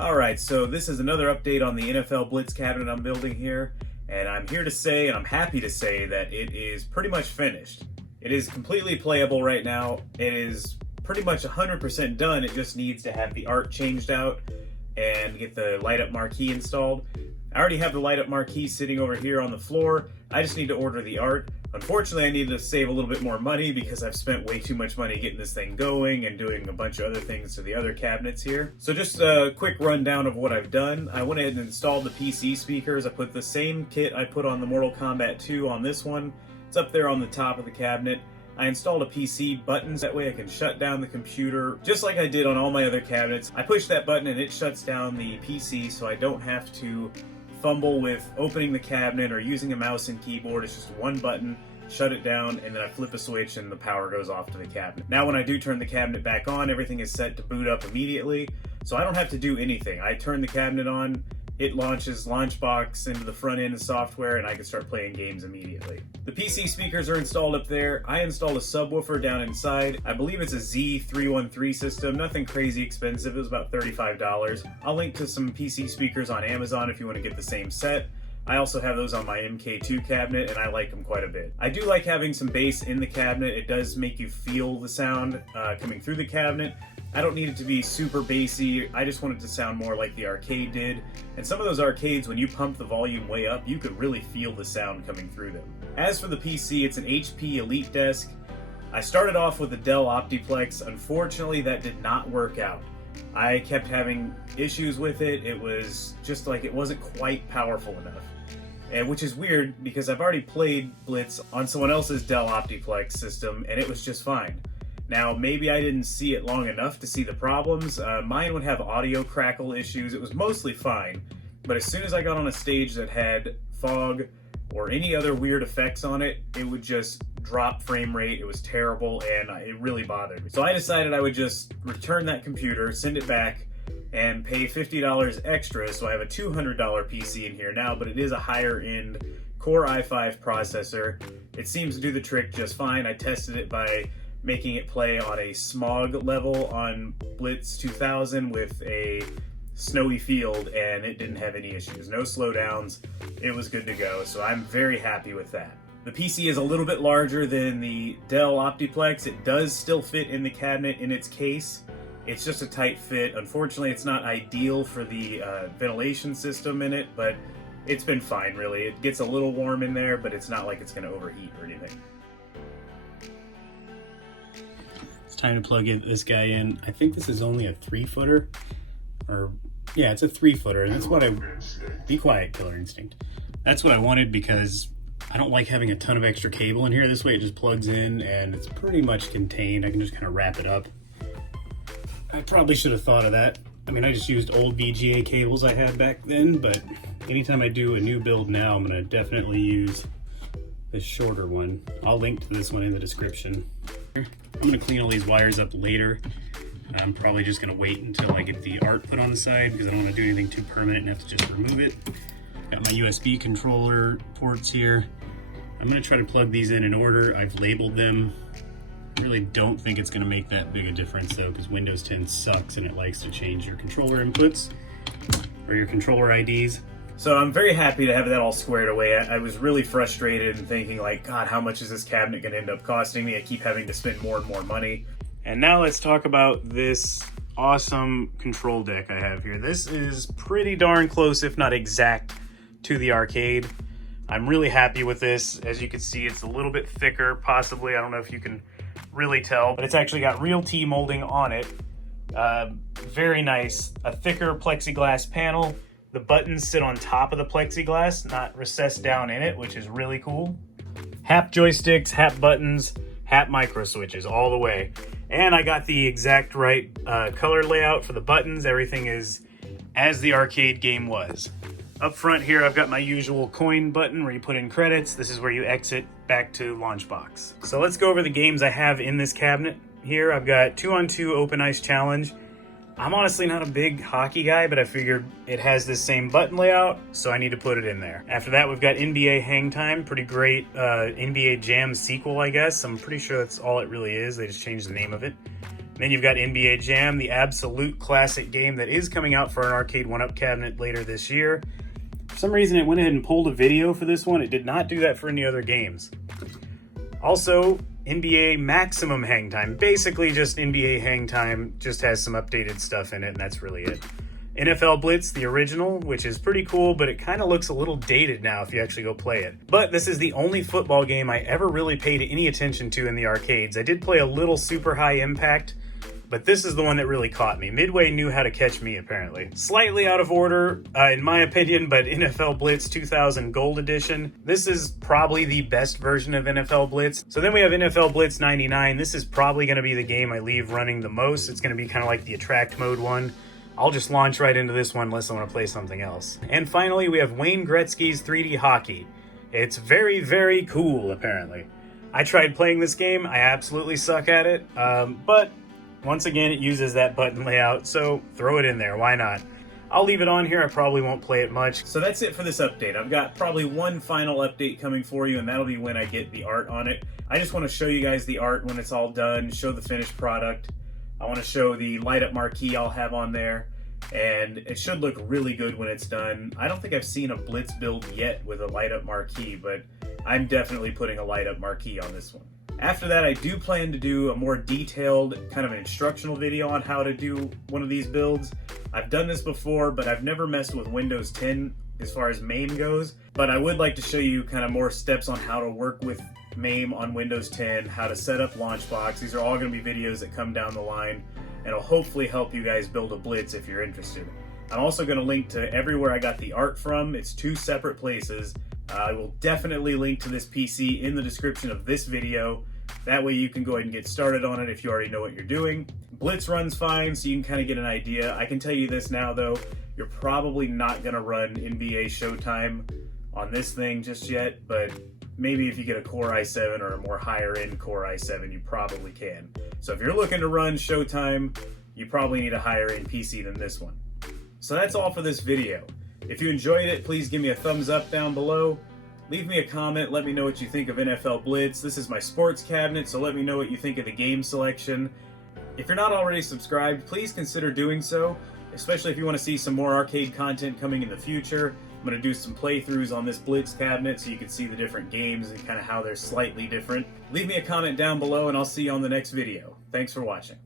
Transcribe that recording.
Alright, so this is another update on the NFL Blitz cabinet I'm building here, and I'm here to say, and I'm happy to say, that it is pretty much finished. It is completely playable right now. It is pretty much 100% done. It just needs to have the art changed out and get the light-up marquee installed. I already have the light-up marquee sitting over here on the floor. I just need to order the art. Unfortunately, I need to save a little bit more money because I've spent way too much money getting this thing going and doing a bunch of other things to the other cabinets here. So just a quick rundown of what I've done. I went ahead and installed the PC speakers. I put the same kit I put on the Mortal Kombat 2 on this one. It's up there on the top of the cabinet. I installed a PC buttons, that way I can shut down the computer, just like I did on all my other cabinets. I push that button and it shuts down the PC so I don't have to fumble with opening the cabinet or using a mouse and keyboard. It's just one button, shut it down, and then I flip a switch and the power goes off to the cabinet. Now when I do turn the cabinet back on, everything is set to boot up immediately, so I don't have to do anything. I turn the cabinet on, it launches Launchbox into the front end of software, and I can start playing games immediately. The PC speakers are installed up there. I installed a subwoofer down inside. I believe it's a Z313 system, nothing crazy expensive. It was about $35. I'll link to some PC speakers on Amazon if you want to get the same set. I also have those on my MK2 cabinet, and I like them quite a bit. I do like having some bass in the cabinet. It does make you feel the sound coming through the cabinet. I don't need it to be super bassy. I just want it to sound more like the arcade did. And some of those arcades, when you pump the volume way up, you could really feel the sound coming through them. As for the PC, it's an HP Elite Desk. I started off with a Dell Optiplex. Unfortunately, that did not work out. I kept having issues with it. It was just like it wasn't quite powerful enough. And which is weird because I've already played Blitz on someone else's Dell Optiplex system and it was just fine. Now, maybe I didn't see it long enough to see the problems. Mine would have audio crackle issues. It was mostly fine, but as soon as I got on a stage that had fog or any other weird effects on it, it would just drop frame rate. It was terrible, and it really bothered me. So I decided I would just return that computer, send it back, and pay $50 extra, so I have a $200 PC in here now, but it is a higher-end Core i5 processor. It seems to do the trick just fine. I tested it by making it play on a smog level on Blitz 2000 with a snowy field, and it didn't have any issues. No slowdowns. It was good to go, so I'm very happy with that. The PC is a little bit larger than the Dell Optiplex. It does still fit in the cabinet in its case. It's just a tight fit. Unfortunately, it's not ideal for the ventilation system in it, but it's been fine, really. It gets a little warm in there, but it's not like it's going to overheat or anything. Time to plug this guy in. I think this is only a 3-footer, or yeah, it's a 3-footer, and that's what be quiet, Killer Instinct. That's what I wanted because I don't like having a ton of extra cable in here. This way it just plugs in and it's pretty much contained. I can just kind of wrap it up. I probably should have thought of that. I mean, I just used old VGA cables I had back then, but anytime I do a new build now, I'm gonna definitely use this shorter one. I'll link to this one in the description. I'm gonna clean all these wires up later. I'm probably just gonna wait until I get the art put on the side because I don't want to do anything too permanent and have to just remove it. Got my USB controller ports here. I'm gonna try to plug these in order. I've labeled them. I really don't think it's gonna make that big a difference though, because Windows 10 sucks and it likes to change your controller inputs or your controller IDs. So I'm very happy to have that all squared away. I was really frustrated and thinking like, God, how much is this cabinet going to end up costing me? I keep having to spend more and more money. And now let's talk about this awesome control deck I have here. This is pretty darn close, if not exact, to the arcade. I'm really happy with this. As you can see, it's a little bit thicker, possibly. I don't know if you can really tell, but it's actually got real T molding on it. Very nice. A thicker plexiglass panel. The buttons sit on top of the plexiglass, not recessed down in it, which is really cool. Hap joysticks, hap buttons, hap micro switches all the way. And I got the exact right color layout for the buttons. Everything is as the arcade game was. Up front here, I've got my usual coin button where you put in credits. This is where you exit back to Launchbox. So let's go over the games I have in this cabinet here. I've got 2-on-2 Open Ice Challenge. I'm honestly not a big hockey guy, but I figured it has this same button layout, so I need to put it in there. After that, we've got NBA Hang Time, pretty great NBA Jam sequel, I guess. I'm pretty sure that's all it really is. They just changed the name of it. Then you've got NBA Jam, the absolute classic game that is coming out for an Arcade1Up cabinet later this year. For some reason, it went ahead and pulled a video for this one. It did not do that for any other games. Also, NBA Maximum Hang Time. Basically just NBA Hang Time, just has some updated stuff in it, and that's really it. NFL Blitz, the original, which is pretty cool, but it kind of looks a little dated now if you actually go play it. But this is the only football game I ever really paid any attention to in the arcades. I did play a little Super High Impact, but this is the one that really caught me. Midway knew how to catch me, apparently. Slightly out of order, in my opinion, but NFL Blitz 2000 Gold Edition. This is probably the best version of NFL Blitz. So then we have NFL Blitz 99. This is probably going to be the game I leave running the most. It's going to be kind of like the attract mode one. I'll just launch right into this one unless I want to play something else. And finally, we have Wayne Gretzky's 3D Hockey. It's very, very cool, apparently. I tried playing this game. I absolutely suck at it. But once again, it uses that button layout, so throw it in there. Why not? I'll leave it on here. I probably won't play it much. So that's it for this update. I've got probably one final update coming for you, and that'll be when I get the art on it. I just want to show you guys the art when it's all done, show the finished product. I want to show the light-up marquee I'll have on there, and it should look really good when it's done. I don't think I've seen a Blitz build yet with a light-up marquee, but I'm definitely putting a light-up marquee on this one. After that, I do plan to do a more detailed kind of an instructional video on how to do one of these builds. I've done this before, but I've never messed with Windows 10 as far as MAME goes, but I would like to show you kind of more steps on how to work with MAME on Windows 10, how to set up Launchbox. These are all going to be videos that come down the line, and it'll hopefully help you guys build a Blitz if you're interested. I'm also going to link to everywhere I got the art from. It's 2 separate places. I will definitely link to this PC in the description of this video. That way you can go ahead and get started on it if you already know what you're doing. Blitz runs fine, so you can kind of get an idea. I can tell you this now, though. You're probably not going to run NBA Showtime on this thing just yet, but maybe if you get a Core i7 or a more higher-end Core i7, you probably can. So if you're looking to run Showtime, you probably need a higher-end PC than this one. So that's all for this video. If you enjoyed it, please give me a thumbs up down below. Leave me a comment, let me know what you think of NFL Blitz. This is my sports cabinet, so let me know what you think of the game selection. If you're not already subscribed, please consider doing so, especially if you want to see some more arcade content coming in the future. I'm going to do some playthroughs on this Blitz cabinet so you can see the different games and kind of how they're slightly different. Leave me a comment down below and I'll see you on the next video. Thanks for watching.